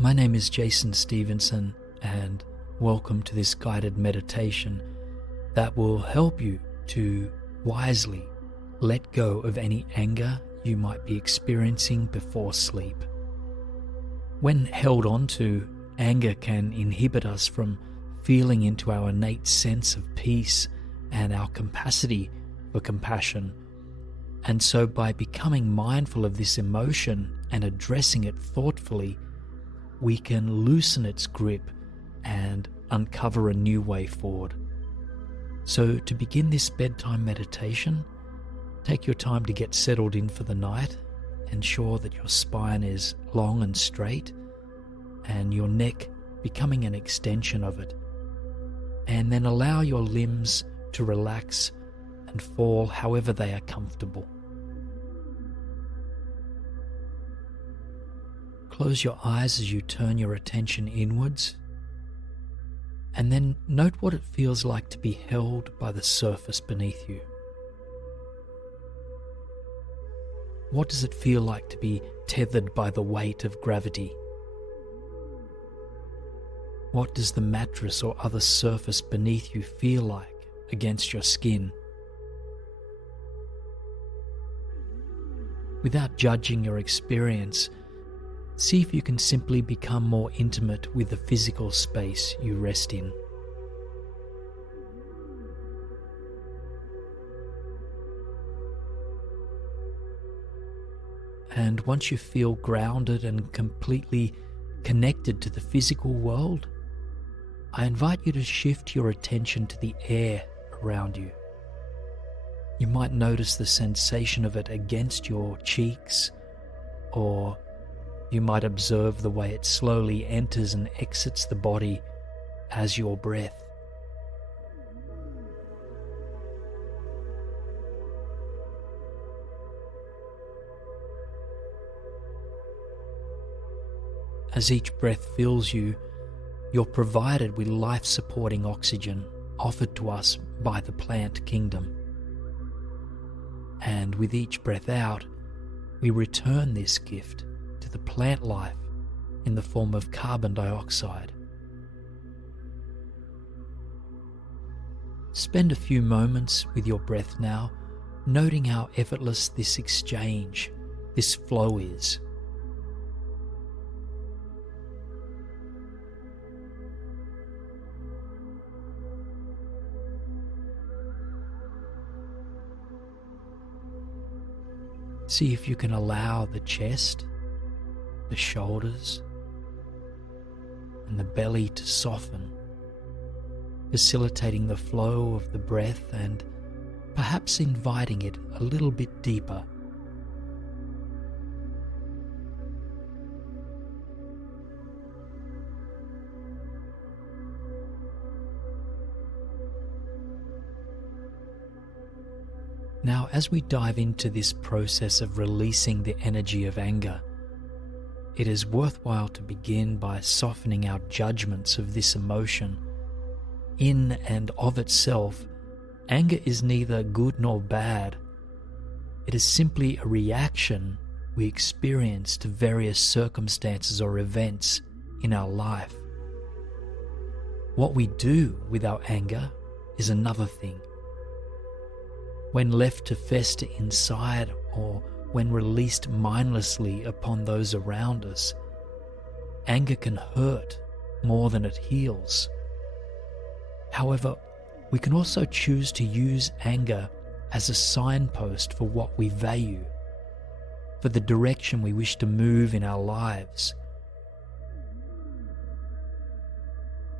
My name is Jason Stevenson, and welcome to this guided meditation that will help you to wisely let go of any anger you might be experiencing before sleep. When held on to, anger can inhibit us from feeling into our innate sense of peace and our capacity for compassion. And so by becoming mindful of this emotion and addressing it thoughtfully, we can loosen its grip and uncover a new way forward. So to begin this bedtime meditation, take your time to get settled in for the night. Ensure that your spine is long and straight and your neck becoming an extension of it. And then allow your limbs to relax and fall however they are comfortable. Close your eyes as you turn your attention inwards, and then note what it feels like to be held by the surface beneath you. What does it feel like to be tethered by the weight of gravity? What does the mattress or other surface beneath you feel like against your skin? Without judging your experience, see if you can simply become more intimate with the physical space you rest in. And once you feel grounded and completely connected to the physical world, I invite you to shift your attention to the air around you. You might notice the sensation of it against your cheeks, or you might observe the way it slowly enters and exits the body as your breath. As each breath fills you, you're provided with life-supporting oxygen offered to us by the plant kingdom. And with each breath out, we return this gift to the plant life in the form of carbon dioxide. Spend a few moments with your breath now, noting how effortless this exchange, this flow is. See if you can allow the chest, the shoulders, and the belly to soften, facilitating the flow of the breath and perhaps inviting it a little bit deeper. Now, as we dive into this process of releasing the energy of anger, it is worthwhile to begin by softening our judgments of this emotion. In and of itself, anger is neither good nor bad. It is simply a reaction we experience to various circumstances or events in our life. What we do with our anger is another thing. When left to fester inside or when released mindlessly upon those around us, anger can hurt more than it heals. However, we can also choose to use anger as a signpost for what we value, for the direction we wish to move in our lives.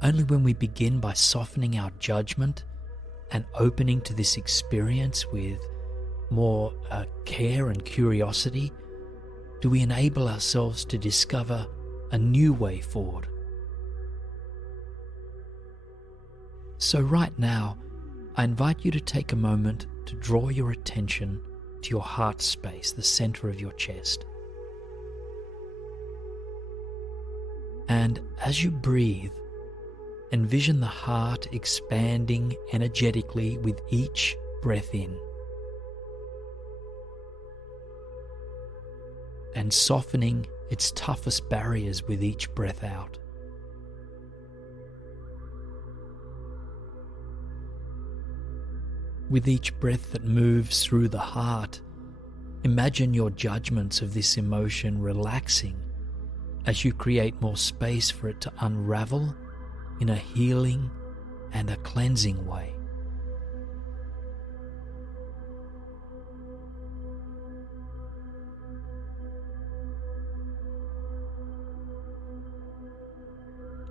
Only when we begin by softening our judgment and opening to this experience with more care and curiosity, do we enable ourselves to discover a new way forward. So right now, I invite you to take a moment to draw your attention to your heart space, the center of your chest. And as you breathe, envision the heart expanding energetically with each breath in, and softening its toughest barriers with each breath out. With each breath that moves through the heart, imagine your judgments of this emotion relaxing as you create more space for it to unravel in a healing and a cleansing way.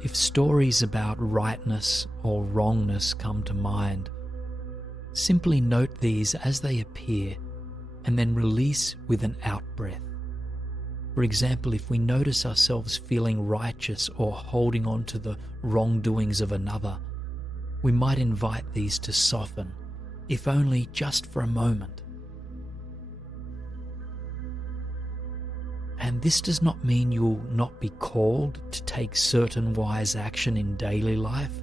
If stories about rightness or wrongness come to mind, simply note these as they appear and then release with an out-breath. For example, if we notice ourselves feeling righteous or holding on to the wrongdoings of another, we might invite these to soften, if only just for a moment. And this does not mean you'll not be called to take certain wise action in daily life,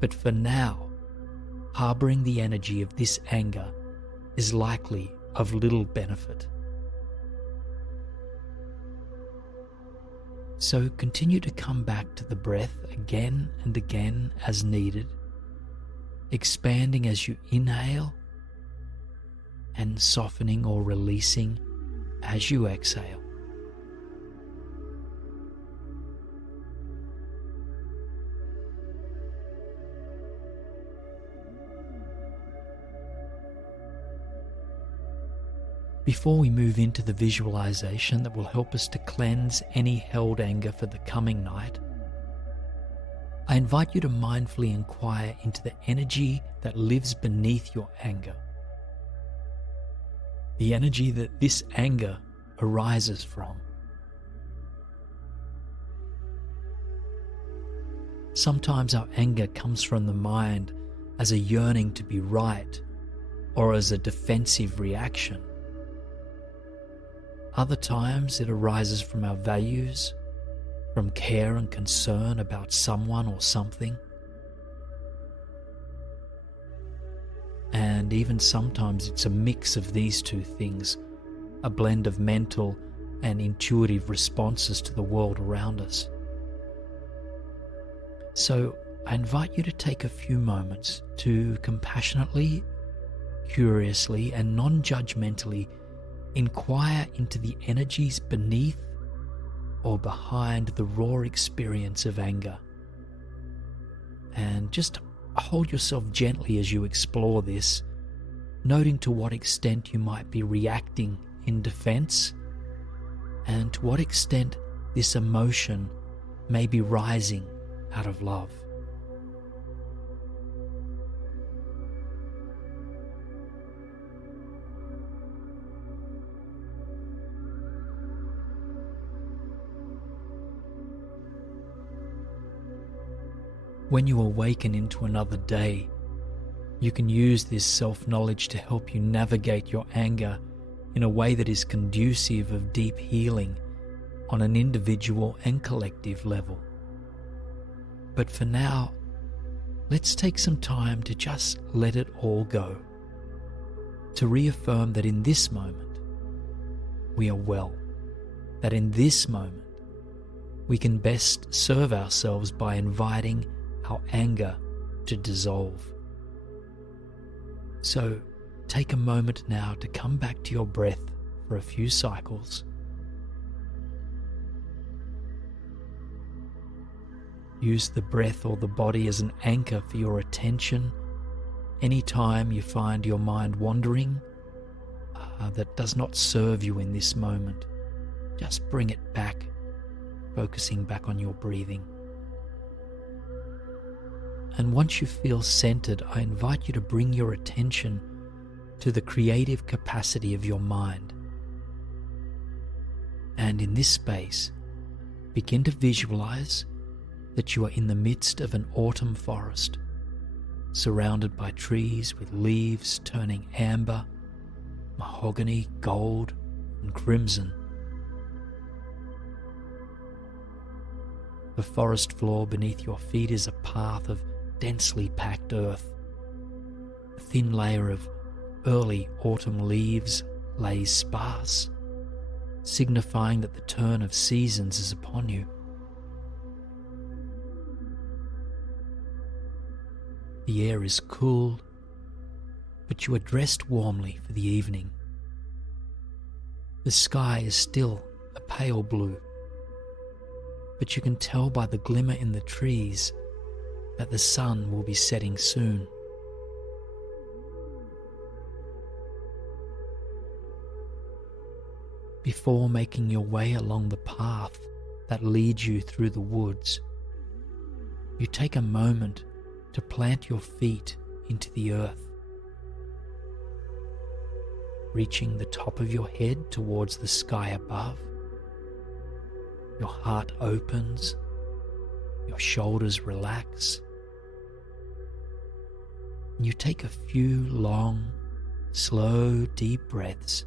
but for now, harboring the energy of this anger is likely of little benefit. So continue to come back to the breath again and again as needed, expanding as you inhale and softening or releasing as you exhale. Before we move into the visualization that will help us to cleanse any held anger for the coming night, I invite you to mindfully inquire into the energy that lives beneath your anger. The energy that this anger arises from. Sometimes our anger comes from the mind as a yearning to be right or as a defensive reaction. Other times it arises from our values, from care and concern about someone or something. And even sometimes it's a mix of these two things, a blend of mental and intuitive responses to the world around us. So I invite you to take a few moments to compassionately, curiously, and non-judgmentally inquire into the energies beneath or behind the raw experience of anger. And just hold yourself gently as you explore this, noting to what extent you might be reacting in defense and to what extent this emotion may be rising out of love. When you awaken into another day, you can use this self-knowledge to help you navigate your anger in a way that is conducive of deep healing on an individual and collective level. But for now, let's take some time to just let it all go, to reaffirm that in this moment, we are well, that in this moment, we can best serve ourselves by inviting our anger to dissolve. So take a moment now to come back to your breath for a few cycles. Use the breath or the body as an anchor for your attention anytime you find your mind wandering that does not serve you in this moment. Just bring it back, focusing back on your breathing. And once you feel centered, I invite you to bring your attention to the creative capacity of your mind. And in this space, begin to visualize that you are in the midst of an autumn forest, surrounded by trees with leaves turning amber, mahogany, gold, and crimson. The forest floor beneath your feet is a path of densely packed earth. A thin layer of early autumn leaves lays sparse, signifying that the turn of seasons is upon you. The air is cool, but you are dressed warmly for the evening. The sky is still a pale blue, but you can tell by the glimmer in the trees that the sun will be setting soon. Before making your way along the path that leads you through the woods, you take a moment to plant your feet into the earth. Reaching the top of your head towards the sky above, your heart opens, your shoulders relax, and you take a few long, slow, deep breaths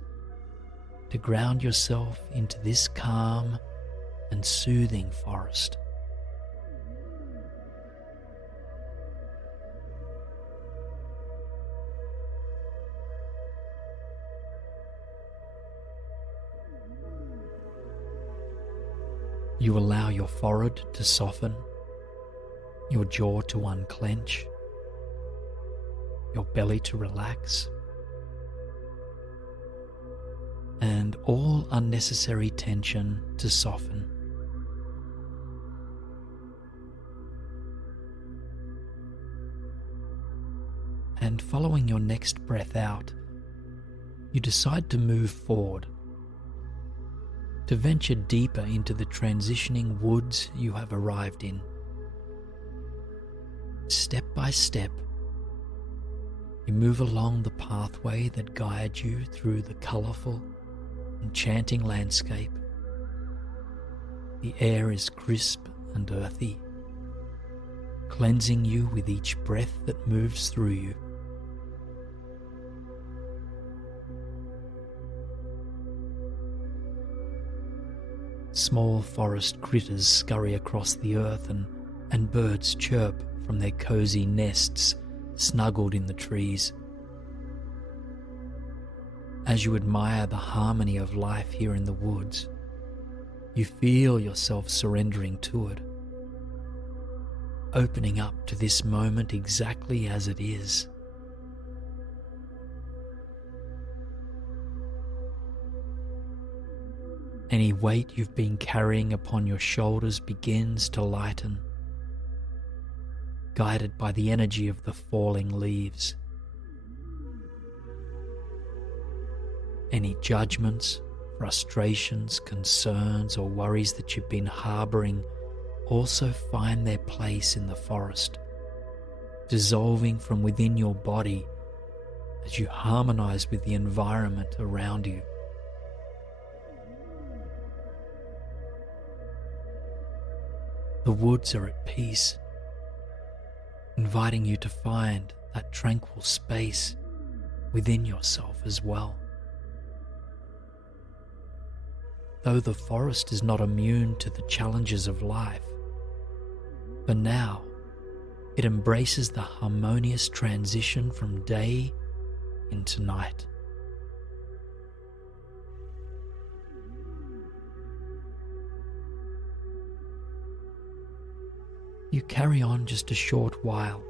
to ground yourself into this calm and soothing forest. You allow your forehead to soften, your jaw to unclench, your belly to relax, and all unnecessary tension to soften. And following your next breath out, you decide to move forward, to venture deeper into the transitioning woods you have arrived in. Step by step, you move along the pathway that guides you through the colourful, enchanting landscape. The air is crisp and earthy, cleansing you with each breath that moves through you. Small forest critters scurry across the earth and birds chirp from their cozy nests snuggled in the trees. As you admire the harmony of life here in the woods, you feel yourself surrendering to it, opening up to this moment exactly as it is. Any weight you've been carrying upon your shoulders begins to lighten, guided by the energy of the falling leaves. Any judgments, frustrations, concerns, or worries that you've been harboring also find their place in the forest, dissolving from within your body as you harmonize with the environment around you. The woods are at peace, inviting you to find that tranquil space within yourself as well. Though the forest is not immune to the challenges of life, for now it embraces the harmonious transition from day into night. You carry on just a short while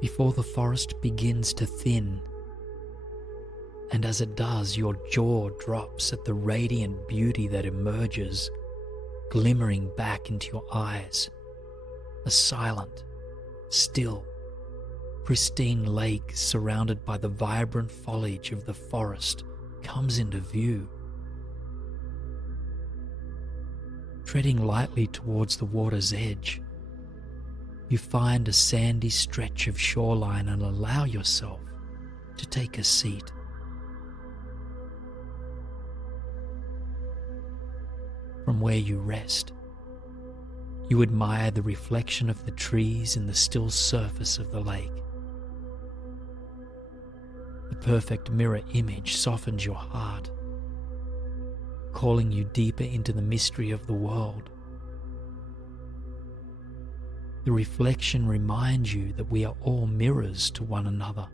before the forest begins to thin, and as it does, your jaw drops at the radiant beauty that emerges, glimmering back into your eyes. A silent, still, pristine lake surrounded by the vibrant foliage of the forest comes into view. Treading lightly towards the water's edge, you find a sandy stretch of shoreline and allow yourself to take a seat. From where you rest, you admire the reflection of the trees in the still surface of the lake. The perfect mirror image softens your heart, calling you deeper into the mystery of the world. The reflection reminds you that we are all mirrors to one another,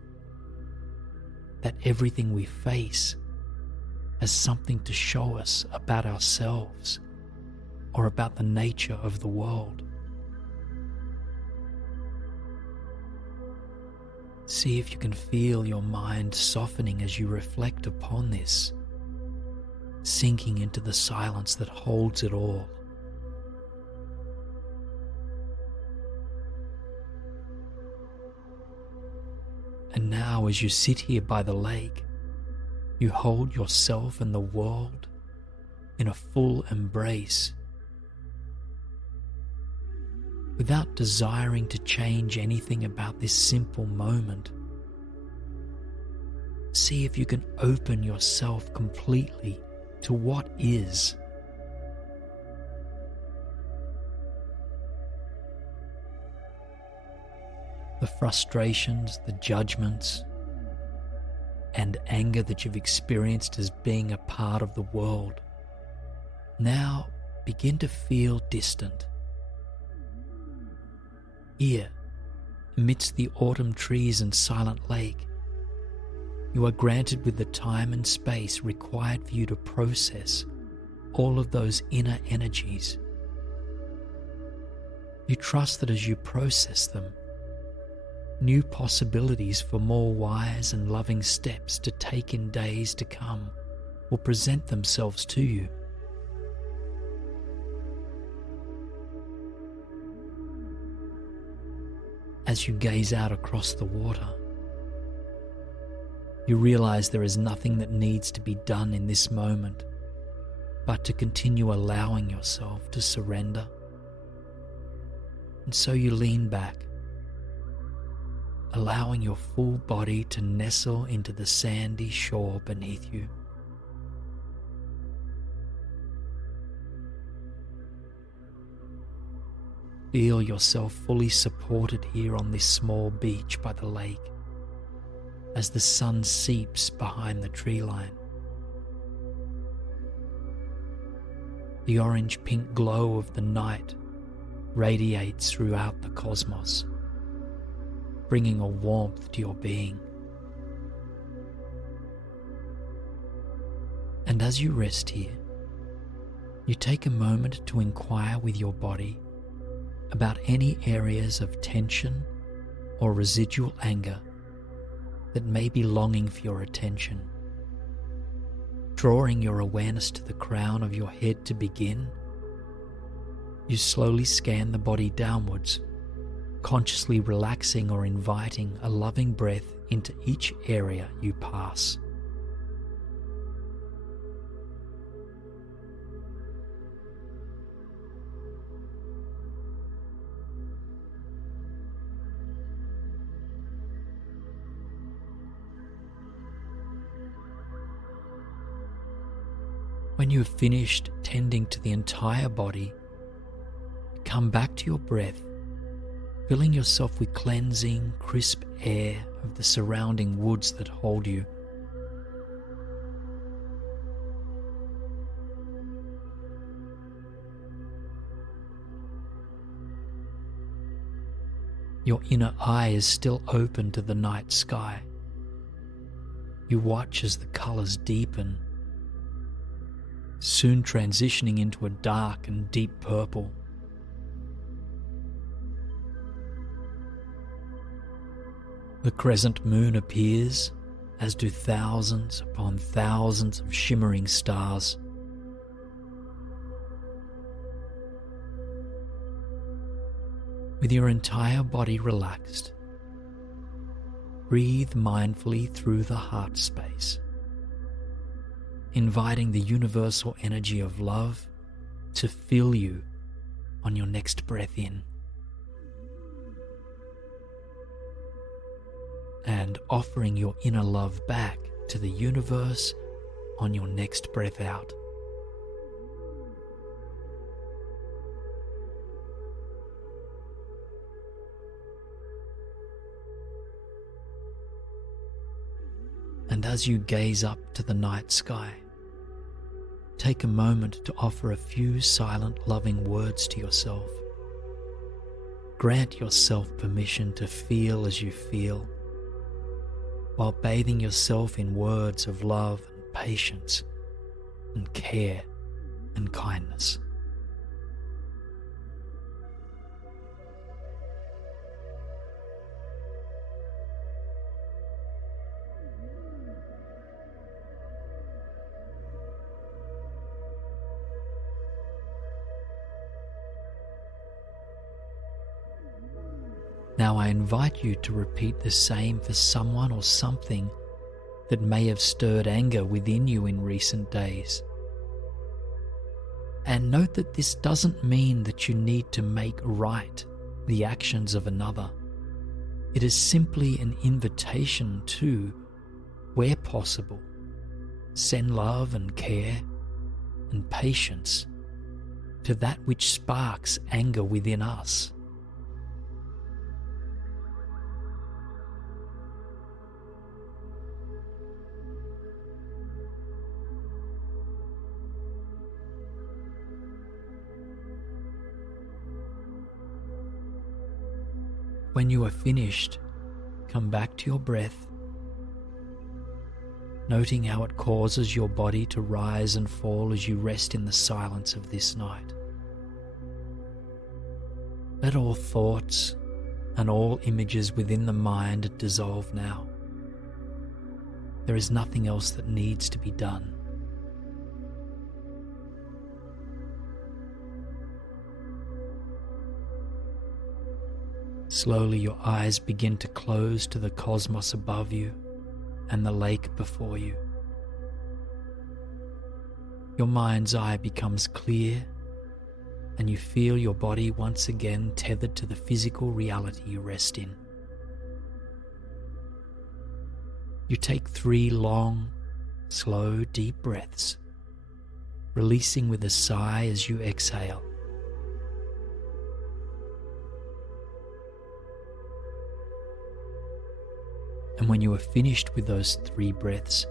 that everything we face as something to show us about ourselves or about the nature of the world. See if you can feel your mind softening as you reflect upon this, sinking into the silence that holds it all. And now, as you sit here by the lake, you hold yourself and the world in a full embrace, without desiring to change anything about this simple moment. See if you can open yourself completely to what is. The frustrations, the judgments, and anger that you've experienced as being a part of the world now begin to feel distant. Here, amidst the autumn trees and silent lake, you are granted with the time and space required for you to process all of those inner energies. You trust that as you process them, new possibilities for more wise and loving steps to take in days to come will present themselves to you. As you gaze out across the water, you realize there is nothing that needs to be done in this moment but to continue allowing yourself to surrender. And so you lean back, allowing your full body to nestle into the sandy shore beneath you. Feel yourself fully supported here on this small beach by the lake as the sun seeps behind the tree line. The orange-pink glow of the night radiates throughout the cosmos, bringing a warmth to your being. And as you rest here, you take a moment to inquire with your body about any areas of tension or residual anger that may be longing for your attention. Drawing your awareness to the crown of your head to begin, you slowly scan the body downwards, consciously relaxing or inviting a loving breath into each area you pass. When you have finished tending to the entire body, come back to your breath, filling yourself with cleansing, crisp air of the surrounding woods that hold you. Your inner eye is still open to the night sky. You watch as the colors deepen, soon transitioning into a dark and deep purple. The crescent moon appears, as do thousands upon thousands of shimmering stars. With your entire body relaxed, breathe mindfully through the heart space, inviting the universal energy of love to fill you on your next breath in, and offering your inner love back to the universe on your next breath out. And as you gaze up to the night sky, take a moment to offer a few silent, loving words to yourself. Grant yourself permission to feel as you feel, while bathing yourself in words of love and patience and care and kindness. Now I invite you to repeat the same for someone or something that may have stirred anger within you in recent days. And note that this doesn't mean that you need to make right the actions of another. It is simply an invitation to, where possible, send love and care and patience to that which sparks anger within us. When you are finished, come back to your breath, noting how it causes your body to rise and fall as you rest in the silence of this night. Let all thoughts and all images within the mind dissolve now. There is nothing else that needs to be done. Slowly your eyes begin to close to the cosmos above you and the lake before you. Your mind's eye becomes clear and you feel your body once again tethered to the physical reality you rest in. You take 3 long, slow, deep breaths, releasing with a sigh as you exhale. And when you are finished with those 3 breaths,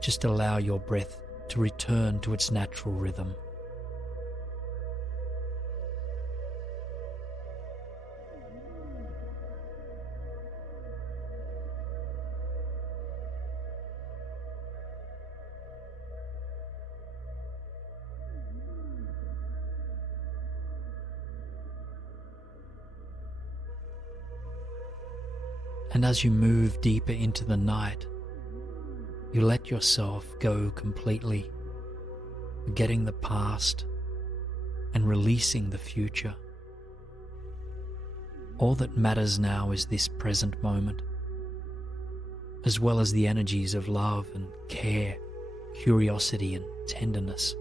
just allow your breath to return to its natural rhythm. And as you move deeper into the night, you let yourself go completely, forgetting the past and releasing the future. All that matters now is this present moment, as well as the energies of love and care, curiosity and tenderness.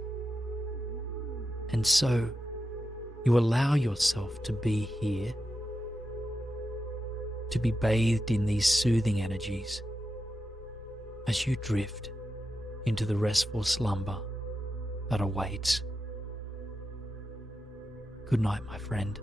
And so you allow yourself to be here, to be bathed in these soothing energies as you drift into the restful slumber that awaits. Good night, my friend.